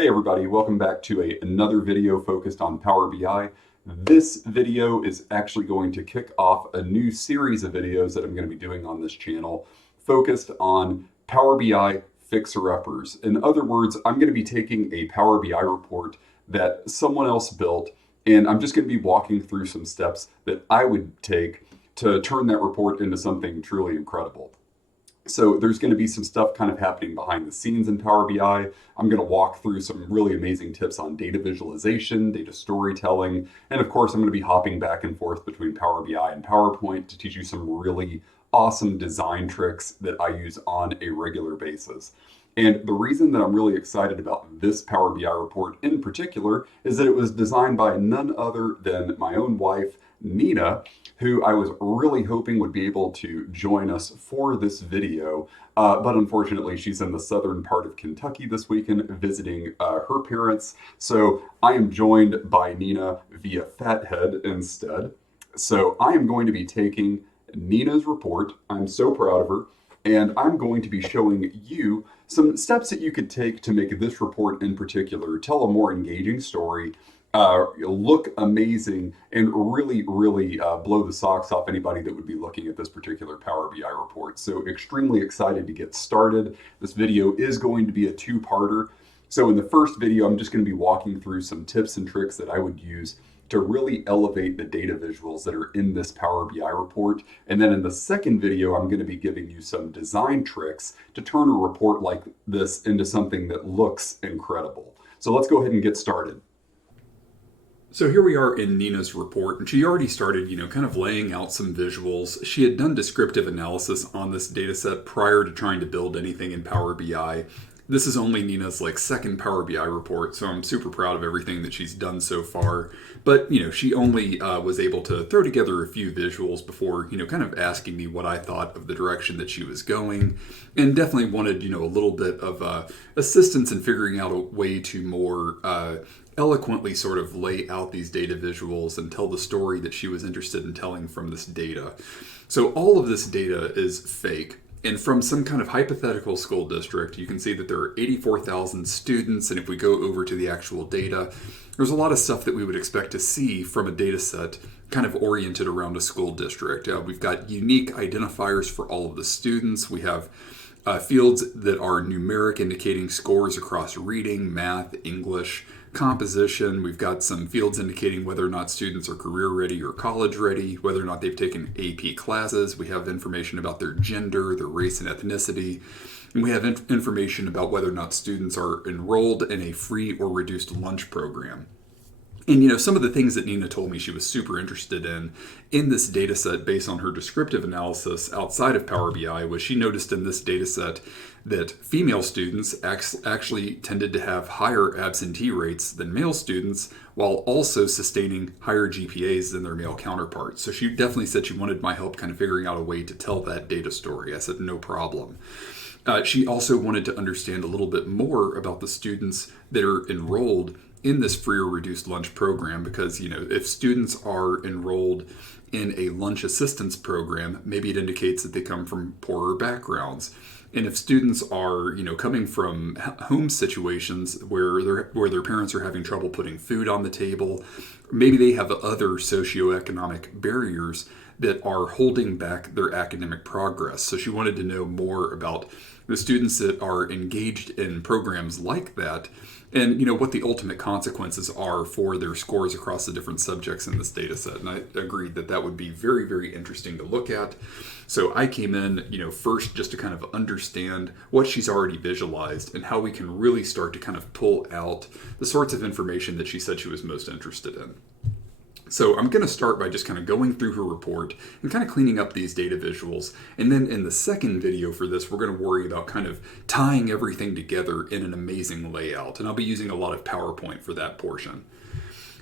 Hey everybody, welcome back to another video focused on Power BI. This video is actually going to kick off a new series of videos that I'm going to be doing on this channel focused on Power BI fixer-uppers. In other words, I'm going to be taking a Power BI report that someone else built, and I'm just going to be walking through some steps that I would take to turn that report into something truly incredible. So there's going to be some stuff kind of happening behind the scenes in Power BI. I'm going to walk through some really amazing tips on data visualization, data storytelling, and of course I'm going to be hopping back and forth between Power BI and PowerPoint to teach you some really awesome design tricks that I use on a regular basis. And the reason that I'm really excited about this Power BI report in particular is that it was designed by none other than my own wife, Nina, who I was really hoping would be able to join us for this video. But unfortunately, she's in the southern part of Kentucky this weekend visiting her parents. So I am joined by Nina via Fathead instead. So I am going to be taking Nina's report. I'm so proud of her. And I'm going to be showing you some steps that you could take to make this report in particular tell a more engaging story, look amazing, and really, really blow the socks off anybody that would be looking at this particular Power BI report. So extremely excited to get started. This video is going to be a two-parter. So in the first video, I'm just going to be walking through some tips and tricks that I would use to really elevate the data visuals that are in this Power BI report. And then in the second video, I'm going to be giving you some design tricks to turn a report like this into something that looks incredible. So let's go ahead and get started. So here we are in Nina's report, and she already started, kind of laying out some visuals. She had done descriptive analysis on this data set prior to trying to build anything in Power BI. This is only Nina's second Power BI report, so I'm super proud of everything that she's done so far. But, she only was able to throw together a few visuals before, kind of asking me what I thought of the direction that she was going, and definitely wanted, a little bit of assistance in figuring out a way to more eloquently sort of lay out these data visuals and tell the story that she was interested in telling from this data. So all of this data is fake. And from some kind of hypothetical school district, you can see that there are 84,000 students. And if we go over to the actual data, there's a lot of stuff that we would expect to see from a data set kind of oriented around a school district. We've got unique identifiers for all of the students. We have fields that are numeric, indicating scores across reading, math, English, composition. We've got some fields indicating whether or not students are career ready or college ready, whether or not they've taken AP classes. We have information about their gender, their race and ethnicity. And we have information about whether or not students are enrolled in a free or reduced lunch program. And some of the things that Nina told me she was super interested in this data set based on her descriptive analysis outside of Power BI was she noticed in this data set that female students actually tended to have higher absentee rates than male students while also sustaining higher GPAs than their male counterparts. So she definitely said she wanted my help kind of figuring out a way to tell that data story. I said, no problem. She also wanted to understand a little bit more about the students that are enrolled in this free or reduced lunch program, because if students are enrolled in a lunch assistance program, maybe it indicates that they come from poorer backgrounds. And if students are coming from home situations where their parents are having trouble putting food on the table, maybe they have other socioeconomic barriers that are holding back their academic progress. So she wanted to know more about the students that are engaged in programs like that, and what the ultimate consequences are for their scores across the different subjects in this data set. And I agreed that that would be very, very interesting to look at. So I came in, first just to kind of understand what she's already visualized and how we can really start to kind of pull out the sorts of information that she said she was most interested in. So I'm going to start by just kind of going through her report and kind of cleaning up these data visuals. And then in the second video for this, we're going to worry about kind of tying everything together in an amazing layout. And I'll be using a lot of PowerPoint for that portion.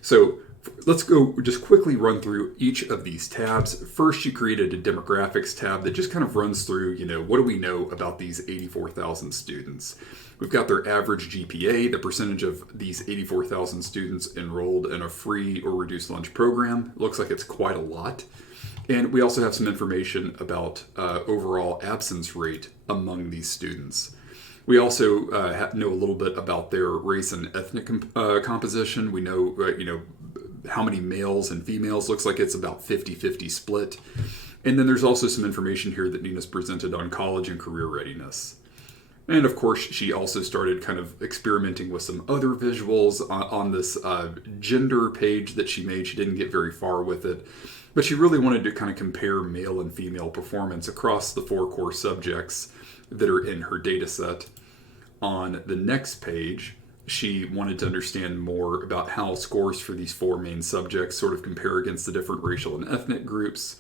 So let's go just quickly run through each of these tabs. First, she created a demographics tab that just kind of runs through, what do we know about these 84,000 students? We've got their average GPA, the percentage of these 84,000 students enrolled in a free or reduced lunch program. It looks like it's quite a lot. And we also have some information about overall absence rate among these students. We also know a little bit about their race and ethnic composition. We know, how many males and females. Looks like it's about 50-50 split. And then there's also some information here that Nina's presented on college and career readiness. And of course, she also started kind of experimenting with some other visuals on this gender page that she made. She didn't get very far with it, but she really wanted to kind of compare male and female performance across the 4 core subjects that are in her data set. On the next page, she wanted to understand more about how scores for these 4 main subjects sort of compare against the different racial and ethnic groups.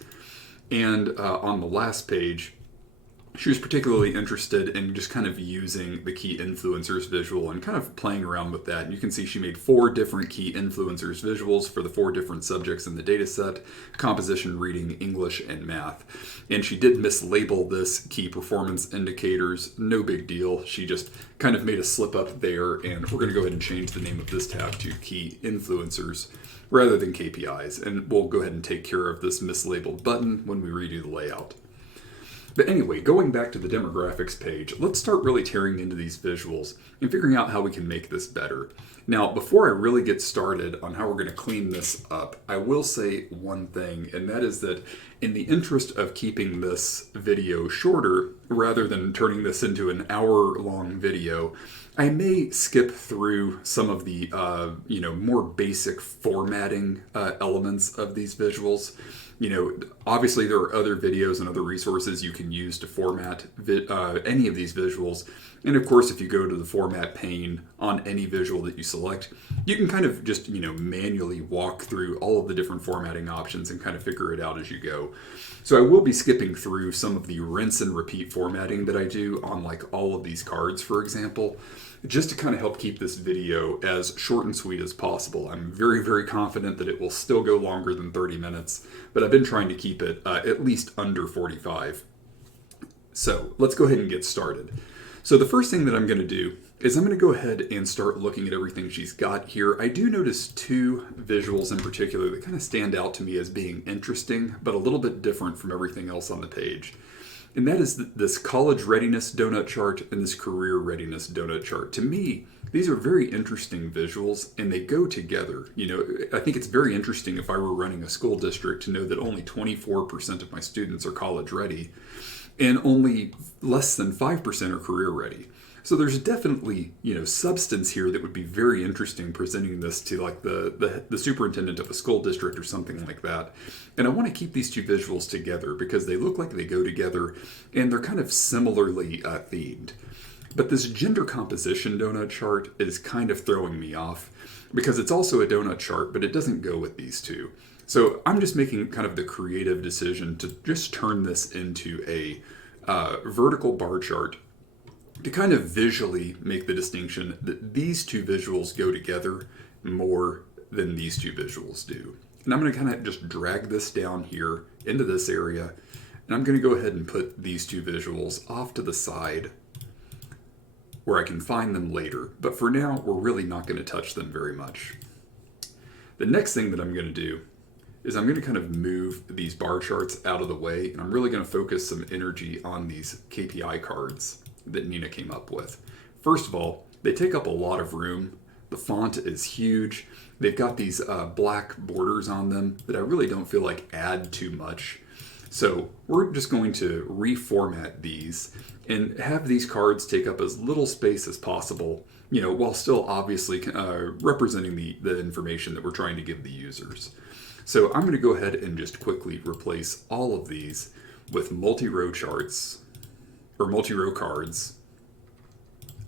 And on the last page, she was particularly interested in just kind of using the key influencers visual and kind of playing around with that. And you can see she made 4 different key influencers visuals for the 4 different subjects in the data set: composition, reading, English, and math. And she did mislabel this key performance indicators. No big deal. She just kind of made a slip up there, and we're going to go ahead and change the name of this tab to key influencers rather than KPIs. And we'll go ahead and take care of this mislabeled button when we redo the layout. But anyway, going back to the demographics page, let's start really tearing into these visuals and figuring out how we can make this better. Now, before I really get started on how we're going to clean this up, I will say one thing, and that is that in the interest of keeping this video shorter, rather than turning this into an hour-long video, I may skip through some of the more basic formatting elements of these visuals. Obviously there are other videos and other resources you can use to format any of these visuals. And of course, if you go to the format pane on any visual that you select, you can kind of just, manually walk through all of the different formatting options and kind of figure it out as you go. So I will be skipping through some of the rinse and repeat formatting that I do on like all of these cards, for example, just to kind of help keep this video as short and sweet as possible. I'm very, very confident that it will still go longer than 30 minutes, but I've been trying to keep it at least under 45. So let's go ahead and get started. So the first thing that I'm going to do is I'm going to go ahead and start looking at everything she's got here. I do notice 2 visuals in particular that kind of stand out to me as being interesting, but a little bit different from everything else on the page. And that is this college readiness donut chart and this career readiness donut chart. To me, these are very interesting visuals and they go together. I think it's very interesting if I were running a school district to know that only 24% of my students are college ready and only less than 5% are career ready. So there's definitely, substance here that would be very interesting presenting this to like the superintendent of a school district or something like that. And I want to keep these 2 visuals together because they look like they go together and they're kind of similarly themed. But this gender composition donut chart is kind of throwing me off because it's also a donut chart, but it doesn't go with these 2. So I'm just making kind of the creative decision to just turn this into a vertical bar chart to kind of visually make the distinction that these 2 visuals go together more than these 2 visuals do. And I'm going to kind of just drag this down here into this area, and I'm going to go ahead and put these 2 visuals off to the side where I can find them later. But for now, we're really not going to touch them very much. The next thing that I'm going to do is I'm going to kind of move these bar charts out of the way, and I'm really going to focus some energy on these KPI cards that Nina came up with. First of all, they take up a lot of room. The font is huge. They've got these black borders on them that I really don't feel like add too much. So we're just going to reformat these and have these cards take up as little space as possible, while still obviously representing the information that we're trying to give the users. So I'm going to go ahead and just quickly replace all of these with multi-row charts or multi-row cards.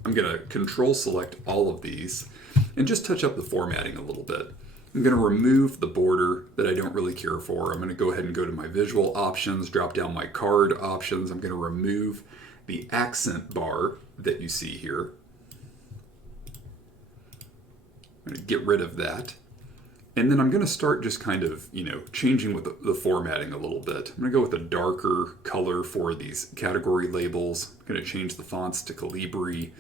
I'm going to control select all of these and just touch up the formatting a little bit. I'm going to remove the border that I don't really care for. I'm going to go ahead and go to my visual options, drop down my card options. I'm going to remove the accent bar that you see here. I'm going to get rid of that. And then I'm going to start just kind of, changing with the formatting a little bit. I'm going to go with a darker color for these category labels. I'm going to change the fonts to Calibri,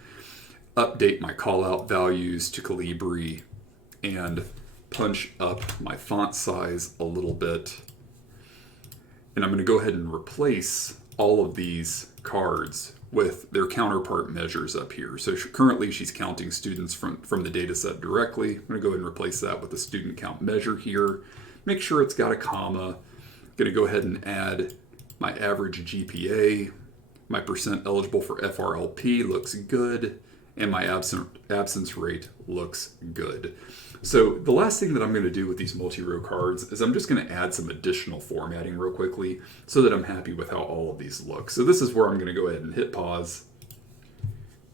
update my callout values to Calibri, and punch up my font size a little bit. And I'm going to go ahead and replace all of these cards with their counterpart measures up here. So currently she's counting students from the data set directly. I'm going to go ahead and replace that with the student count measure here. Make sure it's got a comma. I'm going to go ahead and add my average GPA. My percent eligible for FRLP looks good. And my absence rate looks good. So the last thing that I'm going to do with these multi-row cards is I'm just going to add some additional formatting real quickly so that I'm happy with how all of these look. So this is where I'm going to go ahead and hit pause.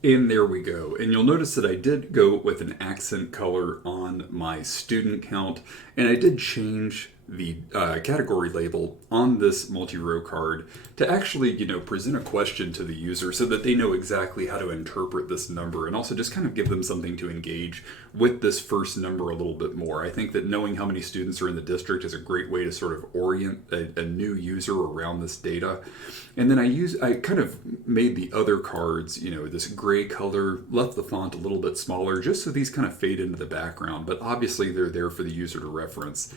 And there we go. And you'll notice that I did go with an accent color on my student count, and I did change the category label on this multi-row card to actually, present a question to the user so that they know exactly how to interpret this number, and also just kind of give them something to engage with this first number a little bit more. I think that knowing how many students are in the district is a great way to sort of orient a new user around this data. And then I kind of made the other cards, this gray color, left the font a little bit smaller just so these kind of fade into the background, but obviously they're there for the user to reference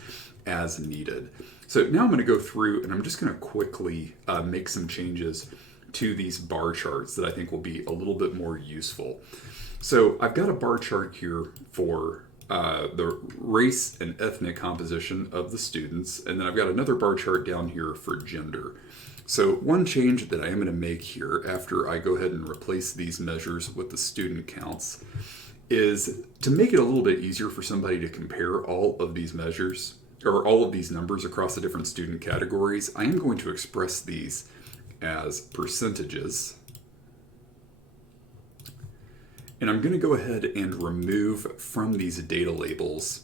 as needed. So now I'm going to go through and I'm just going to quickly make some changes to these bar charts that I think will be a little bit more useful. So I've got a bar chart here for the race and ethnic composition of the students, and then I've got another bar chart down here for gender. So one change that I am going to make here after I go ahead and replace these measures with the student counts is to make it a little bit easier for somebody to compare all of these measures or all of these numbers across the different student categories. I am going to express these as percentages. And I'm going to go ahead and remove from these data labels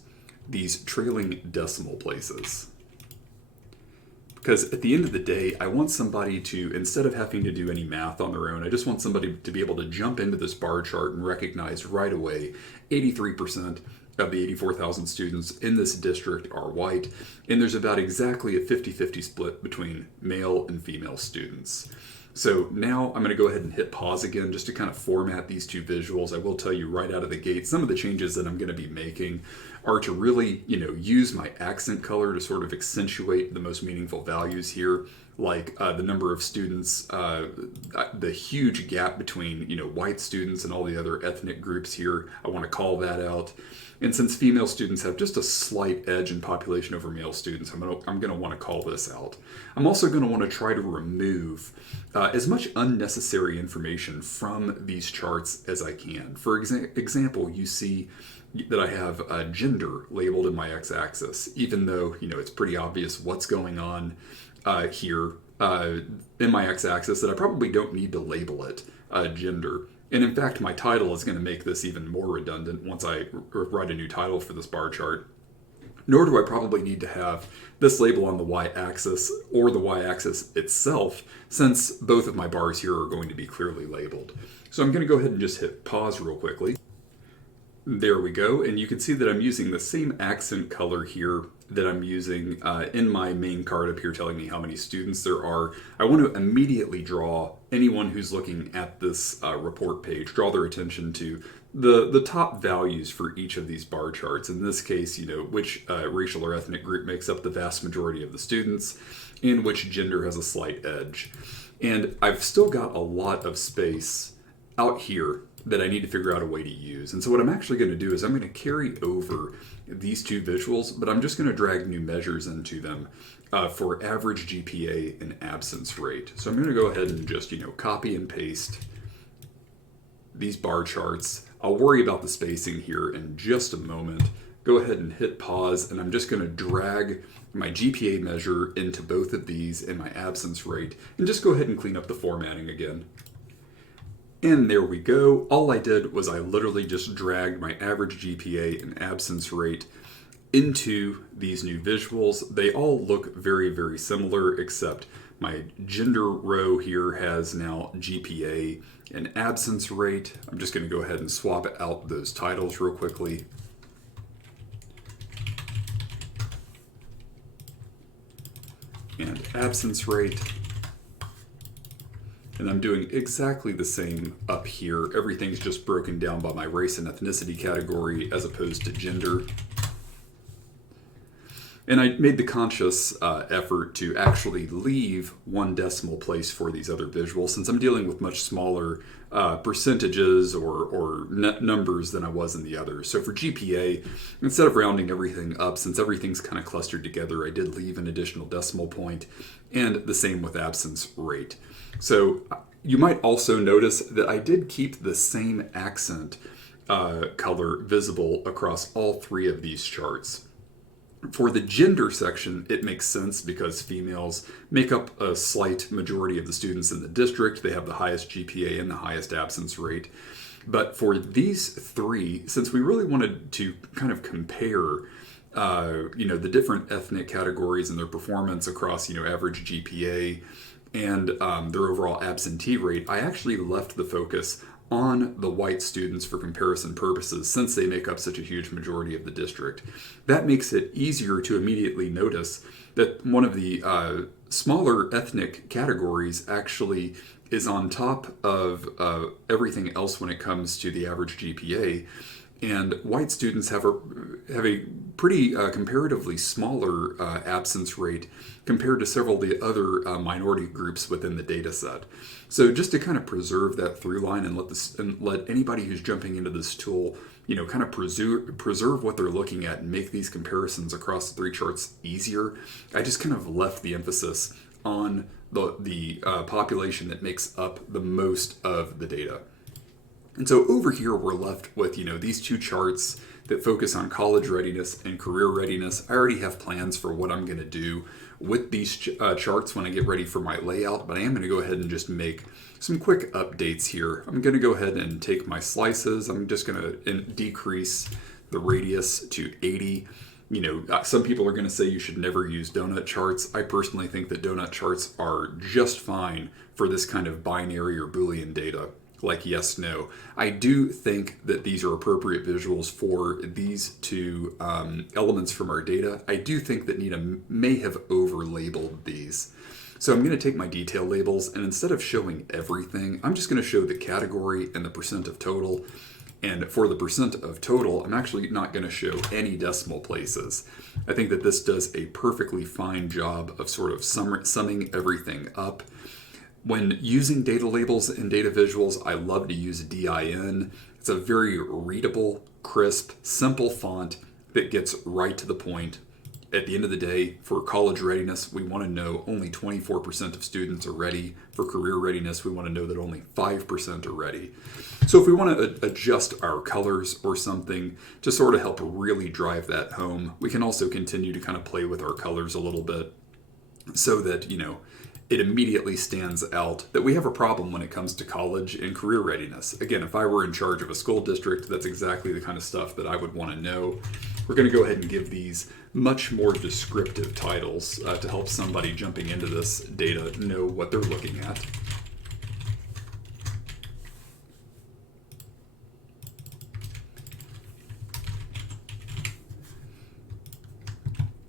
these trailing decimal places. Because at the end of the day, I want somebody to, instead of having to do any math on their own, I just want somebody to be able to jump into this bar chart and recognize right away 83% of the 84,000 students in this district are white, and there's about exactly a 50-50 split between male and female students. So now I'm going to go ahead and hit pause again just to kind of format these two visuals. I will tell you right out of the gate, some of the changes that I'm going to be making are to really, use my accent color to sort of accentuate the most meaningful values here, like the number of students, the huge gap between, white students and all the other ethnic groups here. I want to call that out. And since female students have just a slight edge in population over male students, I'm going to want to call this out. I'm also going to want to try to remove as much unnecessary information from these charts as I can. For example, you see that I have gender labeled in my x-axis, even though, it's pretty obvious what's going on here in my x-axis, that I probably don't need to label it gender. And in fact, my title is going to make this even more redundant once I write a new title for this bar chart. Nor do I probably need to have this label on the y-axis or the y-axis itself, since both of my bars here are going to be clearly labeled. So I'm going to go ahead and just hit pause real quickly. There we go, and you can see that I'm using the same accent color here that I'm using in my main card up here telling me how many students there are. I want to immediately draw anyone who's looking at this report page, draw their attention to the top values for each of these bar charts. In this case, which racial or ethnic group makes up the vast majority of the students, and which gender has a slight edge. And I've still got a lot of space out here that I need to figure out a way to use. And so what I'm actually going to do is I'm going to carry over these two visuals, but I'm just going to drag new measures into them for average GPA and absence rate. So I'm going to go ahead and just, copy and paste these bar charts. I'll worry about the spacing here in just a moment. Go ahead and hit pause, and I'm just going to drag my GPA measure into both of these and my absence rate, and just go ahead and clean up the formatting again. And there we go. All I did was I literally just dragged my average GPA and absence rate into these new visuals. They all look very, very similar, except my gender row here has now GPA and absence rate. I'm just going to go ahead and swap out those titles real quickly. And absence rate. And I'm doing exactly the same up here. Everything's just broken down by my race and ethnicity category as opposed to gender. And I made the conscious effort to actually leave one decimal place for these other visuals, since I'm dealing with much smaller percentages or numbers than I was in the others. So for GPA, instead of rounding everything up, since everything's kind of clustered together, I did leave an additional decimal point, and the same with absence rate. So you might also notice that I did keep the same accent color visible across all three of these charts. For the gender section, it makes sense because females make up a slight majority of the students in the district. They have the highest GPA and the highest absence rate. But for these three, since we really wanted to kind of compare the different ethnic categories and their performance across, average GPA and their overall absentee rate, I actually left the focus on the white students for comparison purposes, since they make up such a huge majority of the district. That makes it easier to immediately notice that one of the smaller ethnic categories actually is on top of everything else when it comes to the average GPA. And white students have a pretty comparatively smaller absence rate compared to several of the other minority groups within the data set. So just to kind of preserve that through line and let anybody who's jumping into this tool, kind of preserve what they're looking at and make these comparisons across the three charts easier, I just kind of left the emphasis on the population that makes up the most of the data. And so over here, we're left with, these two charts that focus on college readiness and career readiness. I already have plans for what I'm going to do with these charts when I get ready for my layout, but I am going to go ahead and just make some quick updates here. I'm going to go ahead and take my slices. I'm just going to decrease the radius to 80. Some people are going to say you should never use donut charts. I personally think that donut charts are just fine for this kind of binary or Boolean data, like yes, no. I do think that these are appropriate visuals for these two elements from our data. I do think that Nina may have over-labeled these. So I'm going to take my detail labels, and instead of showing everything, I'm just going to show the category and the percent of total. And for the percent of total, I'm actually not going to show any decimal places. I think that this does a perfectly fine job of sort of summing everything up. When using data labels and data visuals, I love to use DIN. It's a very readable, crisp, simple font that gets right to the point. At the end of the day, for college readiness, we want to know only 24% of students are ready. For career readiness, we want to know that only 5% are ready. So if we want to adjust our colors or something to sort of help really drive that home, we can also continue to kind of play with our colors a little bit so that, it immediately stands out that we have a problem when it comes to college and career readiness. Again, if I were in charge of a school district, that's exactly the kind of stuff that I would want to know. We're going to go ahead and give these much more descriptive titles to help somebody jumping into this data know what they're looking at.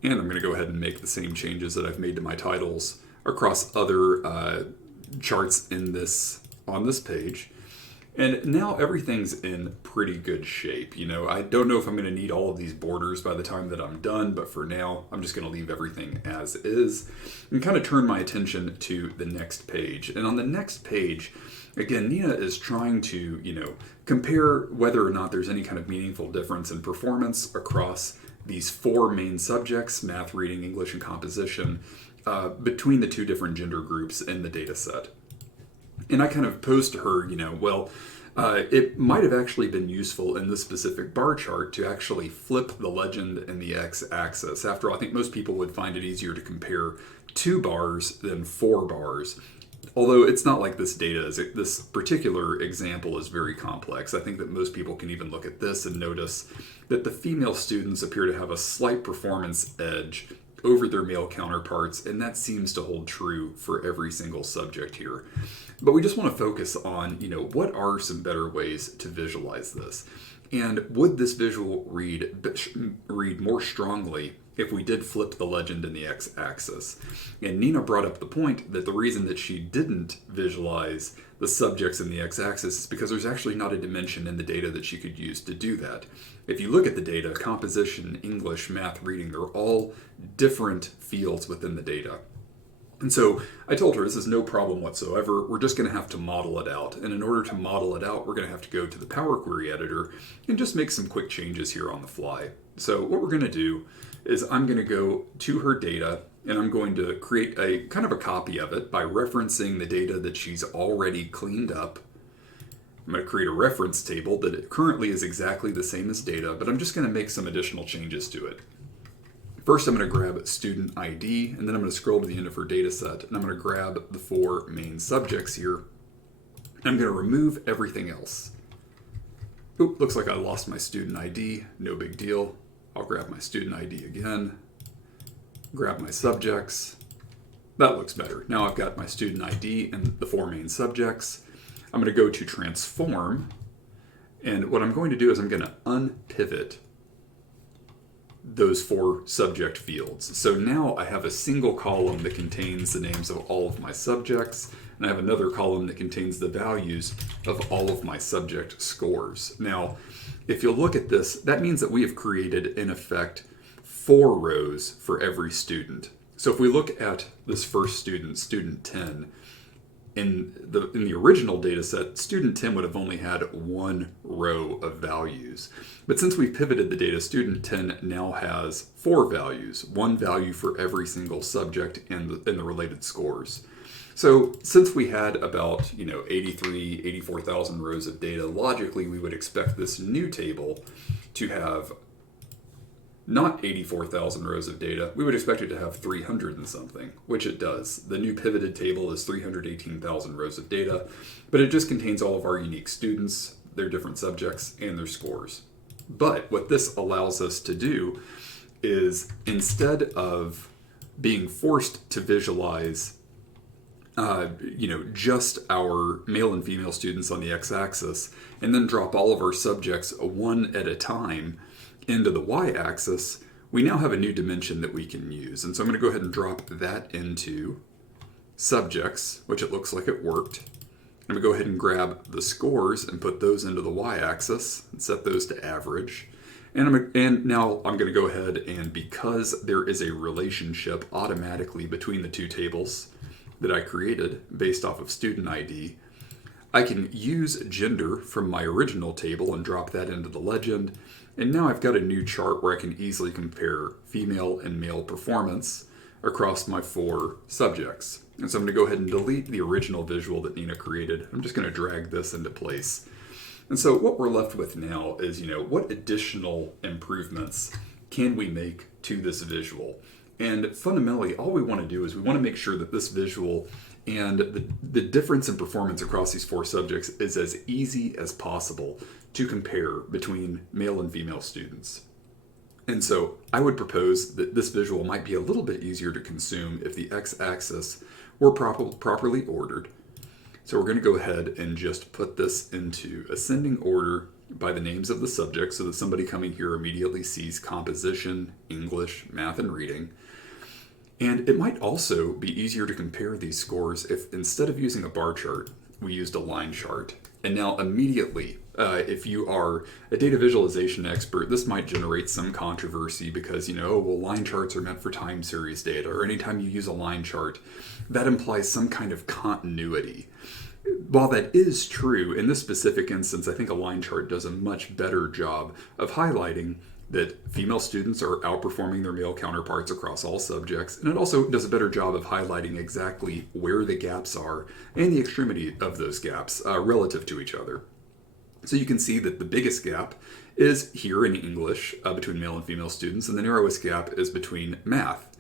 And I'm going to go ahead and make the same changes that I've made to my titles across other charts on this page. And now everything's in pretty good shape. I don't know if I'm going to need all of these borders by the time that I'm done, but for now, I'm just going to leave everything as is and kind of turn my attention to the next page. And on the next page, again, Nina is trying to, compare whether or not there's any kind of meaningful difference in performance across these four main subjects: math, reading, English, and composition, between the two different gender groups in the data set. And I kind of posed to her, it might have actually been useful in this specific bar chart to actually flip the legend and the x-axis. After all, I think most people would find it easier to compare 2 bars than 4 bars. Although it's not like this particular example is very complex. I think that most people can even look at this and notice that the female students appear to have a slight performance edge over their male counterparts, and that seems to hold true for every single subject here. But we just want to focus on, what are some better ways to visualize this? And would this visual read more strongly if we did flip the legend in the x-axis? And Nina brought up the point that the reason that she didn't visualize the subjects in the x-axis is because there's actually not a dimension in the data that she could use to do that. If you look at the data, composition, English, math, reading, they're all different fields within the data. And so I told her this is no problem whatsoever. We're just going to have to model it out. And in order to model it out, we're going to have to go to the Power Query editor and just make some quick changes here on the fly. So what we're going to do is I'm going to go to her data and I'm going to create a kind of a copy of it by referencing the data that she's already cleaned up. I'm going to create a reference table that currently is exactly the same as data, but I'm just going to make some additional changes to it. First, I'm going to grab student ID, and then I'm going to scroll to the end of her data set, and I'm going to grab the 4 main subjects here. And I'm going to remove everything else. Oop, looks like I lost my student ID. No big deal. I'll grab my student ID again. Grab my subjects. That looks better. Now I've got my student ID and the 4 main subjects. I'm going to go to transform, and what I'm going to do is I'm going to unpivot those 4 subject fields. So now I have a single column that contains the names of all of my subjects, and I have another column that contains the values of all of my subject scores. Now, if you'll look at this, that means that we have created, in effect, 4 rows for every student. So if we look at this first student, student 10, in the original data set, student 10 would have only had 1 row of values. But since we've pivoted the data, student 10 now has 4 values, 1 value for every single subject and the related scores. So since we had about 84,000 rows of data, logically we would expect this new table to have not 84,000 rows of data. We would expect it to have 300 and something, which it does. The new pivoted table is 318,000 rows of data, but it just contains all of our unique students, their different subjects, and their scores. But what this allows us to do is, instead of being forced to visualize just our male and female students on the x-axis and then drop all of our subjects one at a time into the y-axis, we now have a new dimension that we can use. And so I'm going to go ahead and drop that into subjects, which it looks like it worked. I'm going to go ahead and grab the scores and put those into the y-axis and set those to average. And now I'm going to go ahead and, because there is a relationship automatically between the 2 tables that I created based off of student ID, I can use gender from my original table and drop that into the legend. And now I've got a new chart where I can easily compare female and male performance across my 4 subjects. And so I'm going to go ahead and delete the original visual that Nina created. I'm just going to drag this into place. And so what we're left with now is, what additional improvements can we make to this visual? And fundamentally, all we want to do is we want to make sure that this visual and the difference in performance across these 4 subjects is as easy as possible to compare between male and female students. And so I would propose that this visual might be a little bit easier to consume if the x-axis were properly ordered. So we're going to go ahead and just put this into ascending order by the names of the subjects so that somebody coming here immediately sees composition, English, math, and reading. And it might also be easier to compare these scores if, instead of using a bar chart, we used a line chart. And now immediately, if you are a data visualization expert, this might generate some controversy because, line charts are meant for time series data, or anytime you use a line chart, that implies some kind of continuity. While that is true, in this specific instance, I think a line chart does a much better job of highlighting that female students are outperforming their male counterparts across all subjects, and it also does a better job of highlighting exactly where the gaps are and the extremity of those gaps relative to each other. So you can see that the biggest gap is here in English between male and female students, and the narrowest gap is between math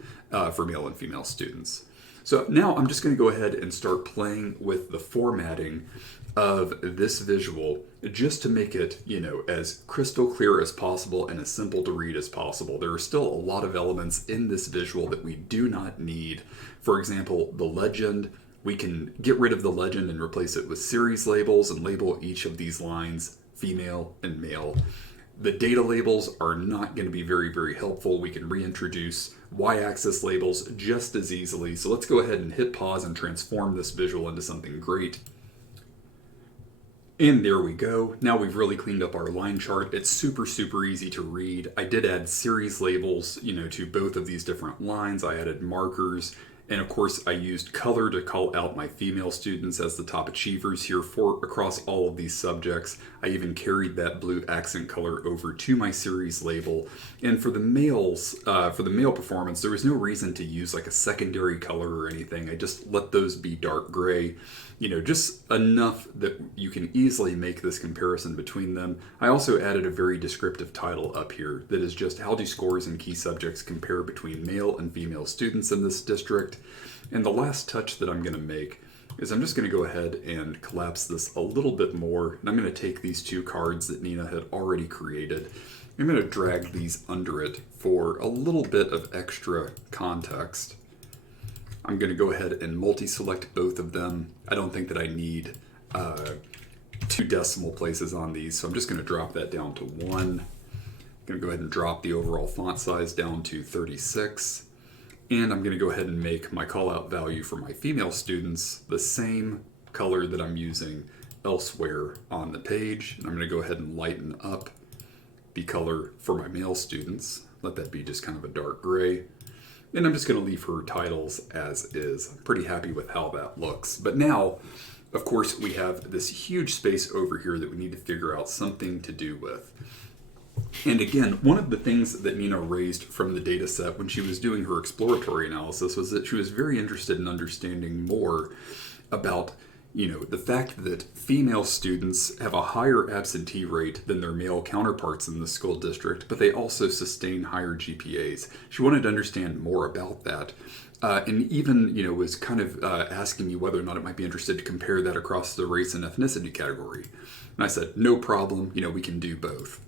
for male and female students. So now I'm just going to go ahead and start playing with the formatting of this visual just to make it, as crystal clear as possible and as simple to read as possible. There are still a lot of elements in this visual that we do not need. For example, the legend. We can get rid of the legend and replace it with series labels and label each of these lines female, and male. The data labels are not going to be very, very helpful. We can reintroduce y-axis labels just as easily. So let's go ahead and hit pause and transform this visual into something great. And there we go. Now we've really cleaned up our line chart. It's super, super easy to read. I did add series labels, to both of these different lines. I added markers. And of course, I used color to call out my female students as the top achievers here across all of these subjects. I even carried that blue accent color over to my series label. And for the males, for the male performance, there was no reason to use like a secondary color or anything. I just let those be dark gray, just enough that you can easily make this comparison between them. I also added a very descriptive title up here that is just how do scores in key subjects compare between male and female students in this district. And the last touch that I'm going to make is I'm just going to go ahead and collapse this a little bit more. And I'm going to take these two cards that Nina had already created. I'm going to drag these under it for a little bit of extra context. I'm going to go ahead and multi-select both of them. I don't think that I need 2 decimal places on these, so I'm just going to drop that down to 1. I'm going to go ahead and drop the overall font size down to 36. And I'm going to go ahead and make my callout value for my female students the same color that I'm using elsewhere on the page. And I'm going to go ahead and lighten up the color for my male students. Let that be just kind of a dark gray. And I'm just going to leave her titles as is. I'm pretty happy with how that looks. But now, of course, we have this huge space over here that we need to figure out something to do with. And again, one of the things that Nina raised from the data set when she was doing her exploratory analysis was that she was very interested in understanding more about, the fact that female students have a higher absentee rate than their male counterparts in the school district, but they also sustain higher GPAs. She wanted to understand more about that. And even, was kind of asking me whether or not it might be interested to compare that across the race and ethnicity category. And I said, no problem, we can do both.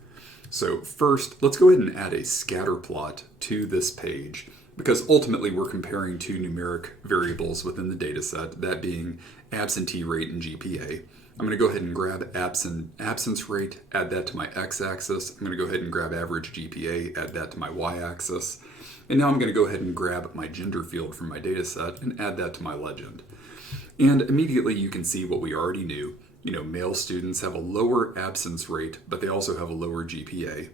So first, let's go ahead and add a scatter plot to this page, because ultimately we're comparing 2 numeric variables within the data set, that being absentee rate and GPA. I'm going to go ahead and grab absence rate, add that to my x-axis. I'm going to go ahead and grab average GPA, add that to my y-axis. And now I'm going to go ahead and grab my gender field from my data set and add that to my legend. And immediately you can see what we already knew. Male students have a lower absence rate, but they also have a lower GPA.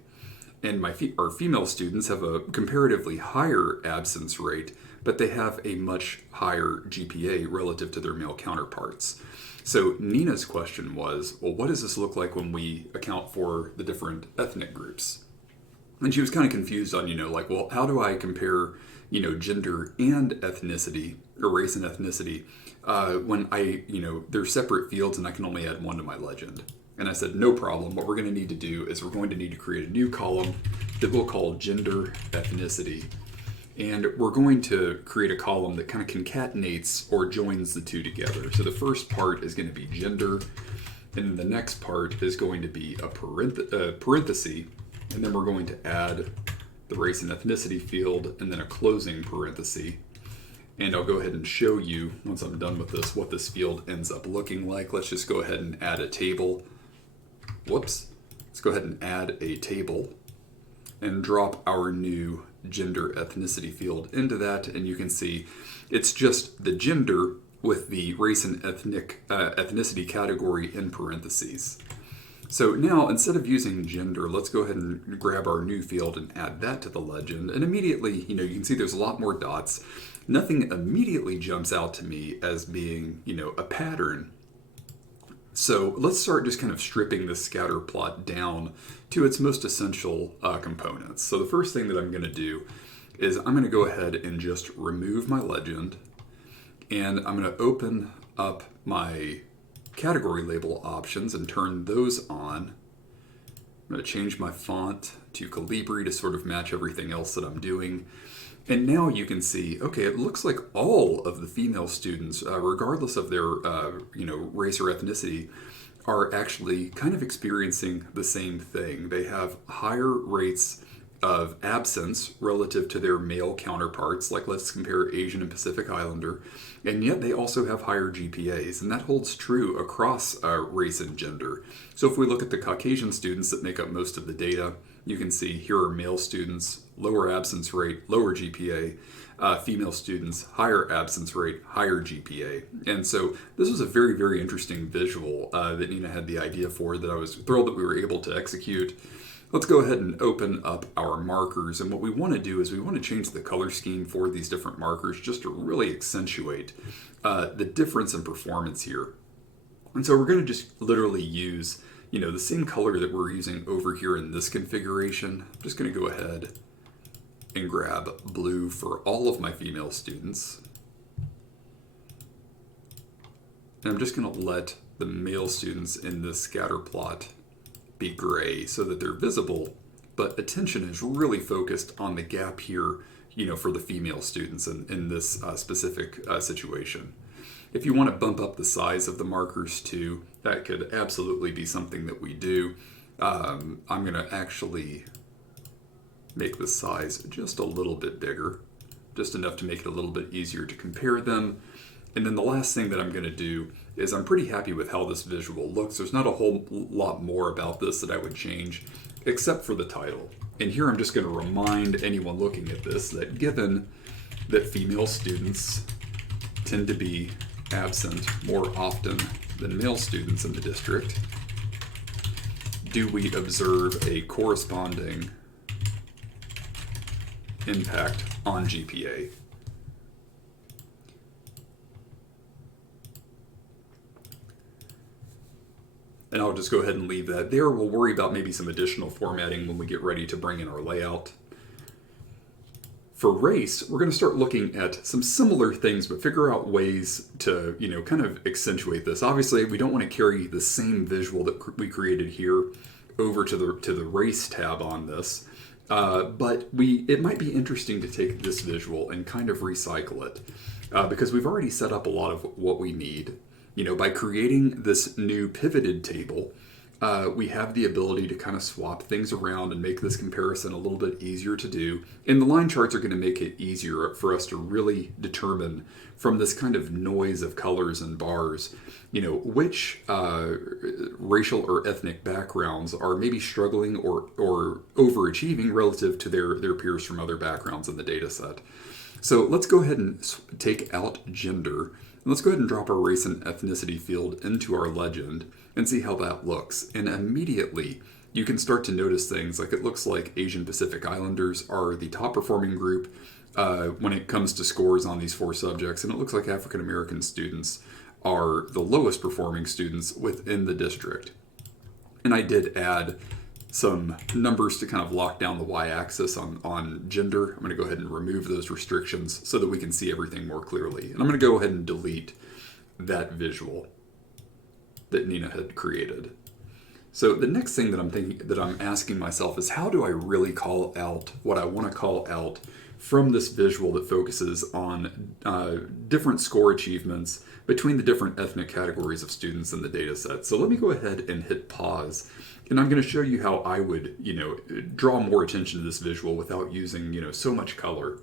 And our female students have a comparatively higher absence rate, but they have a much higher GPA relative to their male counterparts. So Nina's question was, well, what does this look like when we account for the different ethnic groups? And she was kind of confused on, well, how do I compare, gender and ethnicity, or race and ethnicity, when they're separate fields and I can only add 1 to my legend. And I said, no problem. What we're going to need to do is we're going to need to create a new column that we'll call gender ethnicity. And we're going to create a column that kind of concatenates or joins the 2 together. So the first part is going to be gender, and the next part is going to be a parenthesis, and then we're going to add the race and ethnicity field, and then a closing parenthesis. And I'll go ahead and show you, once I'm done with this, what this field ends up looking like. Let's just go ahead and add a table. Whoops. Let's go ahead and add a table and drop our new gender ethnicity field into that. And you can see it's just the gender with the race and ethnicity category in parentheses. So now, instead of using gender, let's go ahead and grab our new field and add that to the legend. And immediately, you can see there's a lot more dots. Nothing immediately jumps out to me as being, a pattern. So let's start just kind of stripping this scatter plot down to its most essential components. So the first thing that I'm going to do is I'm going to go ahead and just remove my legend. And I'm going to open up my category label options and turn those on. I'm going to change my font to Calibri to sort of match everything else that I'm doing. And now you can see, okay, it looks like all of the female students, regardless of their, race or ethnicity, are actually kind of experiencing the same thing. They have higher rates of absence relative to their male counterparts, like let's compare Asian and Pacific Islander, and yet they also have higher GPAs, and that holds true across race and gender. So if we look at the Caucasian students that make up most of the data, you can see here are male students, lower absence rate, lower GPA, female students, higher absence rate, higher GPA. And so this was a very, very interesting visual that Nina had the idea for, that I was thrilled that we were able to execute. Let's go ahead and open up our markers. And what we want to do is we want to change the color scheme for these different markers just to really accentuate the difference in performance here. And so we're going to just literally use, the same color that we're using over here in this configuration. I'm just going to go ahead and grab blue for all of my female students. And I'm just going to let the male students in this scatter plot be gray so that they're visible, but attention is really focused on the gap here, for the female students in this specific situation. If you want to bump up the size of the markers too, that could absolutely be something that we do. I'm going to actually make the size just a little bit bigger, just enough to make it a little bit easier to compare them. And then the last thing that I'm going to do is I'm pretty happy with how this visual looks. There's not a whole lot more about this that I would change, except for the title. And here I'm just going to remind anyone looking at this that given that female students tend to be absent more often than male students in the district, do we observe a corresponding impact on GPA? And I'll just go ahead and leave that there. We'll worry about maybe some additional formatting when we get ready to bring in our layout. For race, we're going to start looking at some similar things, but figure out ways to, kind of accentuate this. Obviously, we don't want to carry the same visual that we created here over to the race tab on this. But it might be interesting to take this visual and kind of recycle it because we've already set up a lot of what we need. By creating this new pivoted table, we have the ability to kind of swap things around and make this comparison a little bit easier to do. And the line charts are going to make it easier for us to really determine from this kind of noise of colors and bars, which racial or ethnic backgrounds are maybe struggling or overachieving relative to their peers from other backgrounds in the data set. So let's go ahead and take out gender. And let's go ahead and drop our race and ethnicity field into our legend and see how that looks. And immediately you can start to notice things like it looks like Asian Pacific Islanders are the top performing group when it comes to scores on these 4 subjects. And it looks like African American students are the lowest performing students within the district. And I did add some numbers to kind of lock down the y-axis on gender. I'm going to go ahead and remove those restrictions so that we can see everything more clearly. And I'm going to go ahead and delete that visual that Nina had created. So the next thing that I'm asking myself is, how do I really call out what I want to call out from this visual that focuses on different score achievements between the different ethnic categories of students in the data set. So let me go ahead and hit pause. And I'm going to show you how I would, draw more attention to this visual without using, so much color.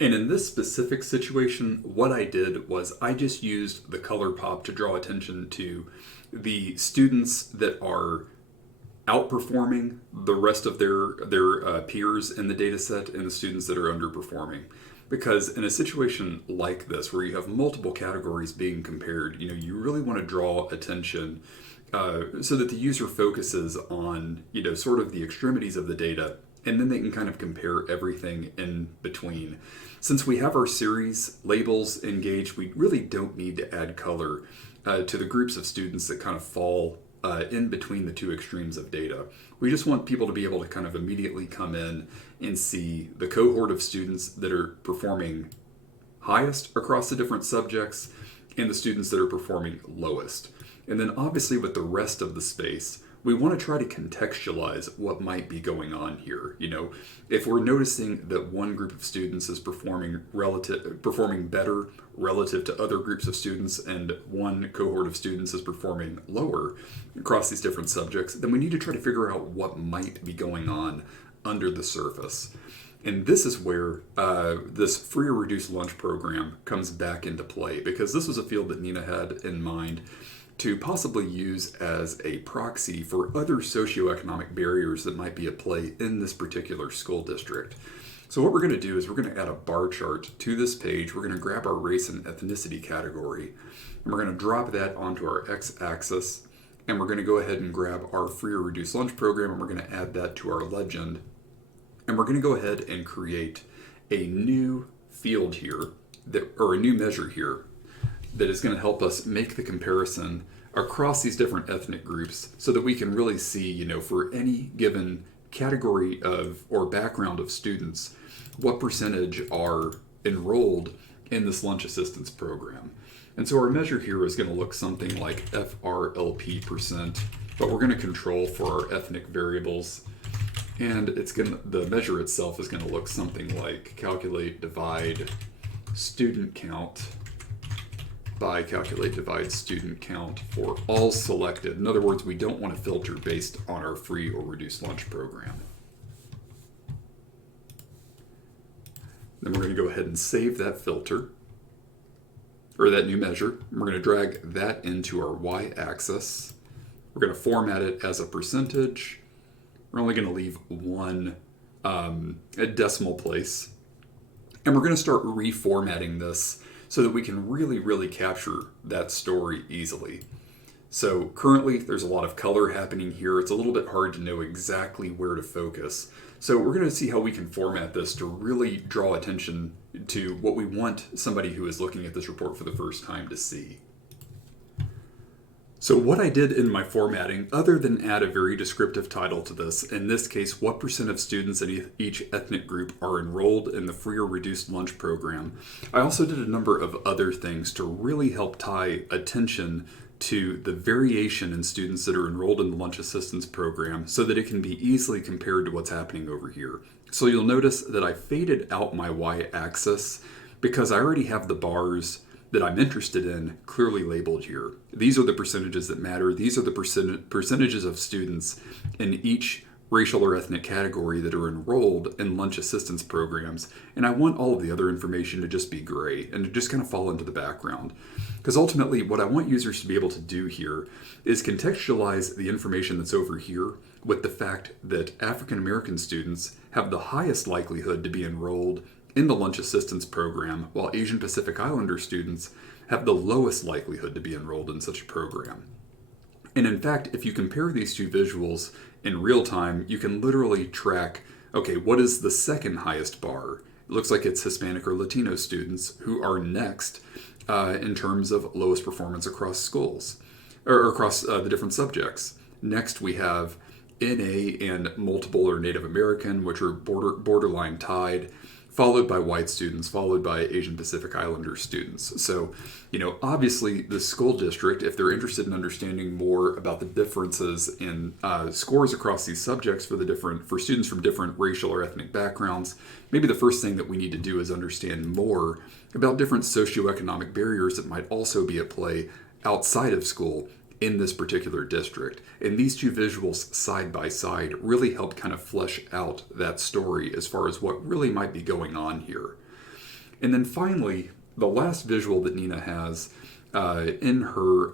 And in this specific situation, what I did was I just used the color pop to draw attention to the students that are outperforming the rest of their peers in the data set and the students that are underperforming. Because in a situation like this, where you have multiple categories being compared, you really want to draw attention so that the user focuses on, sort of the extremities of the data, and then they can kind of compare everything in between. Since we have our series labels engaged, we really don't need to add color to the groups of students that kind of fall in between the 2 extremes of data. We just want people to be able to kind of immediately come in and see the cohort of students that are performing highest across the different subjects and the students that are performing lowest. And then obviously with the rest of the space, we want to try to contextualize what might be going on here. If we're noticing that one group of students is performing better relative to other groups of students, and one cohort of students is performing lower across these different subjects, then we need to try to figure out what might be going on under the surface. And this is where this free or reduced lunch program comes back into play, because this was a field that Nina had in mind to possibly use as a proxy for other socioeconomic barriers that might be at play in this particular school district. So what we're going to do is we're going to add a bar chart to this page. We're going to grab our race and ethnicity category, and we're going to drop that onto our x-axis, and we're going to go ahead and grab our free or reduced lunch program, and we're going to add that to our legend. And we're going to go ahead and create a new field here, or a new measure here, that is going to help us make the comparison across these different ethnic groups so that we can really see, for any given category of or background of students, what percentage are enrolled in this lunch assistance program. And so our measure here is going to look something like FRLP%, but we're going to control for our ethnic variables. And the measure itself is going to look something like calculate divide student count by calculate divide student count for all selected. In other words, we don't want to filter based on our free or reduced lunch program. Then we're going to go ahead and save that filter, or that new measure. We're going to drag that into our y-axis. We're going to format it as a percentage. We're only going to leave one decimal place. And we're going to start reformatting this so that we can really, really capture that story easily. So currently there's a lot of color happening here. It's a little bit hard to know exactly where to focus. So we're going to see how we can format this to really draw attention to what we want somebody who is looking at this report for the first time to see. So what I did in my formatting, other than add a very descriptive title to this, in this case, what percent of students in each ethnic group are enrolled in the free or reduced lunch program, I also did a number of other things to really help tie attention to the variation in students that are enrolled in the lunch assistance program so that it can be easily compared to what's happening over here. So you'll notice that I faded out my y-axis because I already have the bars that I'm interested in clearly labeled here. These are the percentages that matter. These are the percentages of students in each racial or ethnic category that are enrolled in lunch assistance programs. And I want all of the other information to just be gray and to just kind of fall into the background. Because ultimately, what I want users to be able to do here is contextualize the information that's over here with the fact that African American students have the highest likelihood to be enrolled in the lunch assistance program, while Asian Pacific Islander students have the lowest likelihood to be enrolled in such a program. And in fact, if you compare these two visuals in real time, you can literally track, okay, what is the second highest bar? It looks like it's Hispanic or Latino students who are next in terms of lowest performance across schools, or across the different subjects. Next, we have NA and multiple or Native American, which are borderline tied, followed by white students, followed by Asian Pacific Islander students. So, obviously the school district, if they're interested in understanding more about the differences in scores across these subjects for students from different racial or ethnic backgrounds, maybe the first thing that we need to do is understand more about different socioeconomic barriers that might also be at play outside of school in this particular district. And these two visuals side by side really help kind of flesh out that story as far as what really might be going on here. And then finally, the last visual that Nina has in her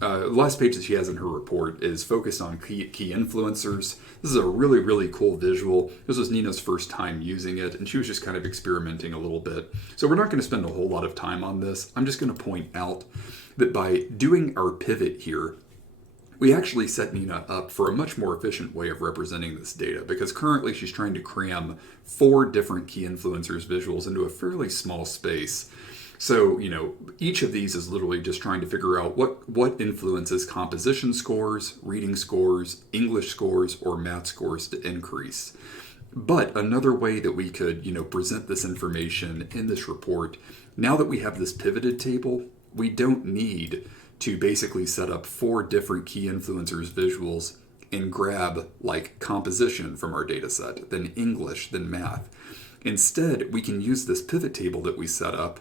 last page that she has in her report is focused on key influencers. This is a really, really cool visual. This was Nina's first time using it, and she was just kind of experimenting a little bit. So we're not going to spend a whole lot of time on this. I'm just going to point out that by doing our pivot here, we actually set Nina up for a much more efficient way of representing this data, because currently she's trying to cram 4 different key influencers visuals into a fairly small space. So, each of these is literally just trying to figure out what influences composition scores, reading scores, English scores, or math scores to increase. But another way that we could, present this information in this report, now that we have this pivoted table, we don't need to basically set up 4 different key influencers visuals and grab like composition from our data set, then English, then math. Instead, we can use this pivot table that we set up,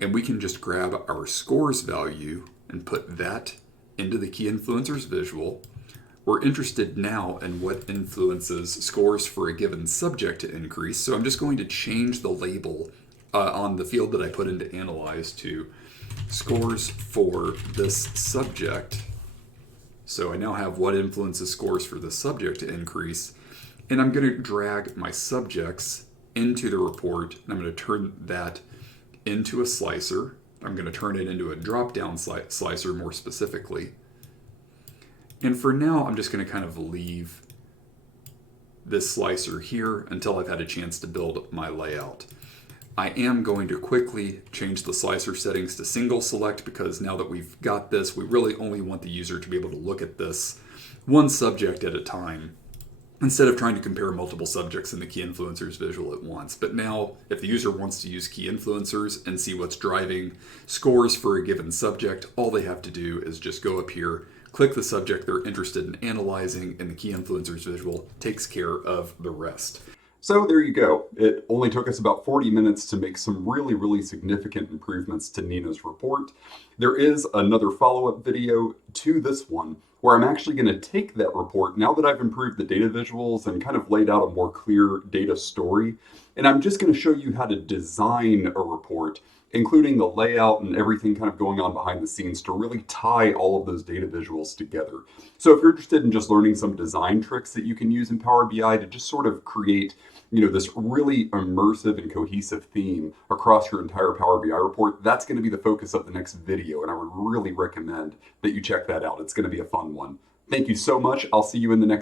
and we can just grab our scores value and put that into the key influencers visual. We're interested now in what influences scores for a given subject to increase. So I'm just going to change the label on the field that I put into analyze to scores for this subject. So I now have what influences scores for this subject to increase. And I'm going to drag my subjects into the report, and I'm going to turn that into a slicer. I'm going to turn it into a drop-down slicer more specifically. And for now, I'm just going to kind of leave this slicer here until I've had a chance to build my layout. I am going to quickly change the slicer settings to single select, because now that we've got this, we really only want the user to be able to look at this one subject at a time, instead of trying to compare multiple subjects in the key influencers visual at once. But now, if the user wants to use key influencers and see what's driving scores for a given subject, all they have to do is just go up here, click the subject they're interested in analyzing, and the key influencers visual takes care of the rest. So there you go. It only took us about 40 minutes to make some really, really significant improvements to Nina's report. There is another follow-up video to this one where I'm actually going to take that report, now that I've improved the data visuals and kind of laid out a more clear data story, and I'm just going to show you how to design a report, including the layout and everything kind of going on behind the scenes to really tie all of those data visuals together. So if you're interested in just learning some design tricks that you can use in Power BI to just sort of create, this really immersive and cohesive theme across your entire Power BI report, that's going to be the focus of the next video, and I would really recommend that you check that out. It's going to be a fun one. Thank you so much. I'll see you in the next